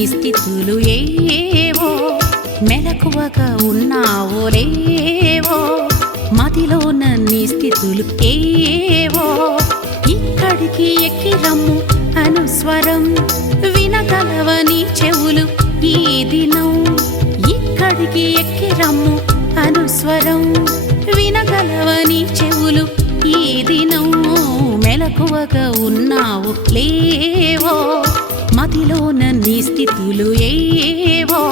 నన్ని స్థితులు ఏవో మెలకువగా ఉన్నావో లేవో మదిలో నన్ని స్థితులు ఏవో ఇక్కడికి ఎక్కి రమ్ము అనుస్వరం వినగలవని చెవులు ఈ దినం. ఇక్కడికి ఎక్కి రమ్ము అనుస్వరం వినగలవని చెవులు ఈ దినం. మెలకువగా ఉన్నావు లేవో మదిలోన నీ స్థితులు ఏవో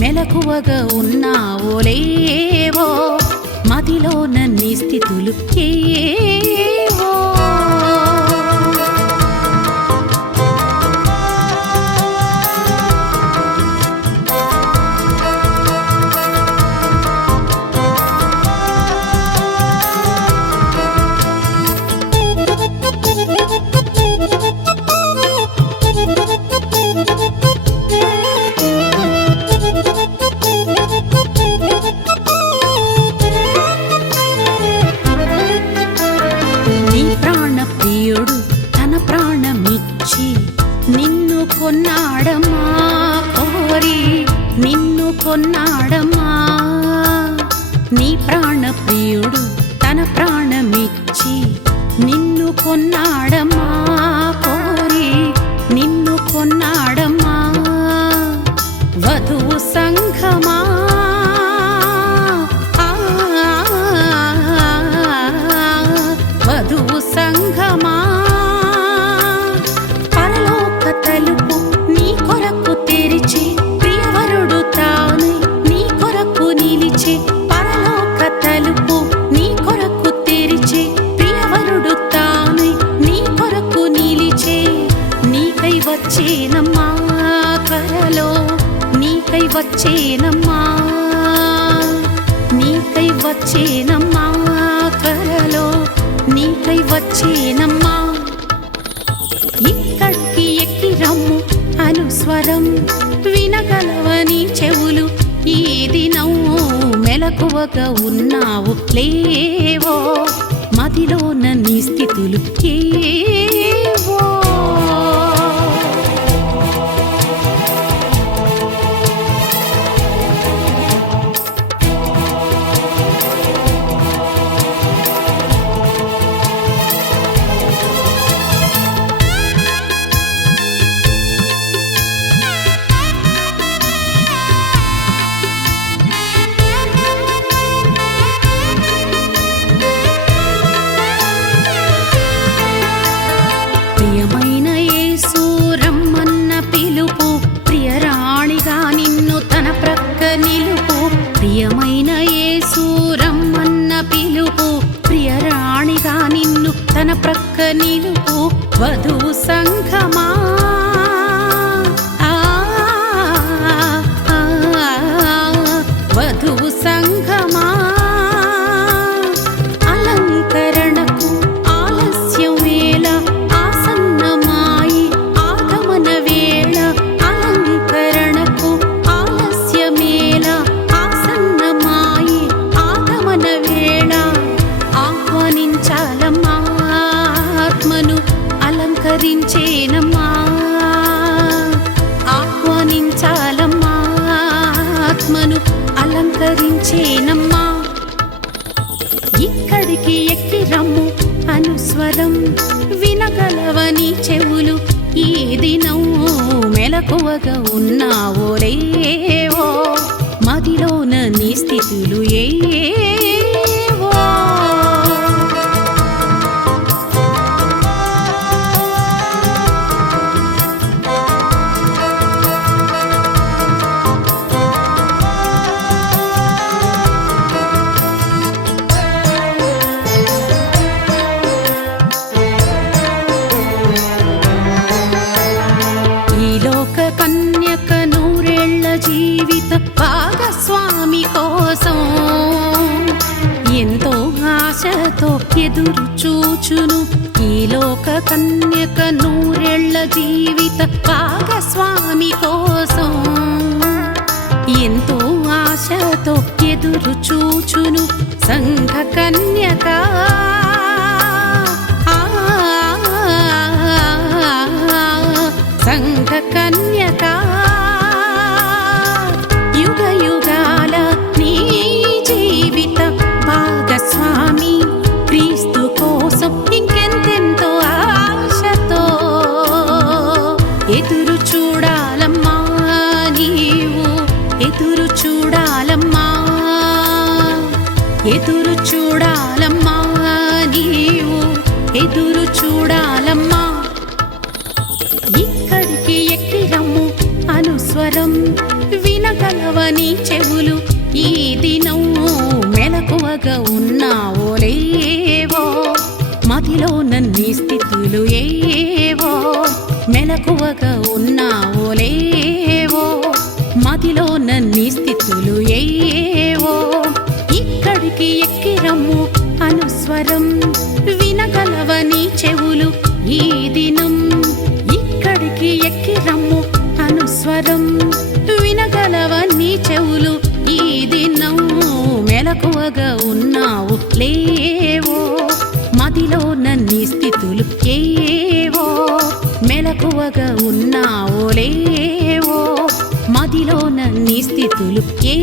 మెలకువగా ఉన్నావో లేవో మదిలోన నీ స్థితులు ఏ కొన్నాడమ్మా. నీ ప్రాణ ప్రియుడు తన ప్రాణమిచ్చి నిన్ను కొన్నాడమ్మా. వచ్చేనమ్మా కరలో నీకై వచ్చేనమ్మా. నీకై వచ్చేనమ్మా కరలో నీకై వచ్చేనమ్మా. ఇక్కడికి ఎక్కి రమ్ము అనుస్వరం వినగలవని చెవులు ఈ దినం మెలకువగా ఉన్నావు లేవో. పిలుపు ప్రియమైన యేసు పిలుపు. ప్రియరాణిగా నిన్ను తన ప్రక్క నిలుపు. వధువు ఆదరించేనమ్మా. ఆహ్వానించాలమ్మా. ఆత్మను అలంకరించేనమ్మా. ఇక్కడికి ఎక్కి రమ్ము అనుస్వరం వినగలవని చెవులు. ఈ దినం మెలకువగా ఉన్నావో లేవో మదిలోన నీ స్థితులు ఏ కన్నులెందు చూచును ఈ లోక కన్యక నూరెళ్ళ జీవిత భాగస్వామి కోసం ఎంతో ఆశతో ఎదురు చూచును సంఘ కన్యక. సంఘ కన్యకా. ఎదురు చూడాలమ్మా నీవు. ఎదురు చూడాలమ్మా. ఎదురు చూడాలమ్మా నీవు. ఎదురు చూడాలమ్మా. ఇక్కడికి ఎక్కి రమ్ము అనుస్వరం. వినగలవని చెవులు ఈ దినం. మెలకువగా ఉన్నావో లేవో మదిలో నన్ని స్థితులు ఏ మెలకువగా ఉన్నావోలేవో మదిలో నన్ని స్థితులు ఏవో. ఇక్కడికి ఎక్కిరమ్ము అనుస్వరం. వినగలవని చెవులు ఈ దినం. ఇక్కడికి ఎక్కిరమ్ము అనుస్వరం. వినగలవని చెవులు ఈ దినం. మెలకువగా ఉన్నావు లే స్థితులు ఏ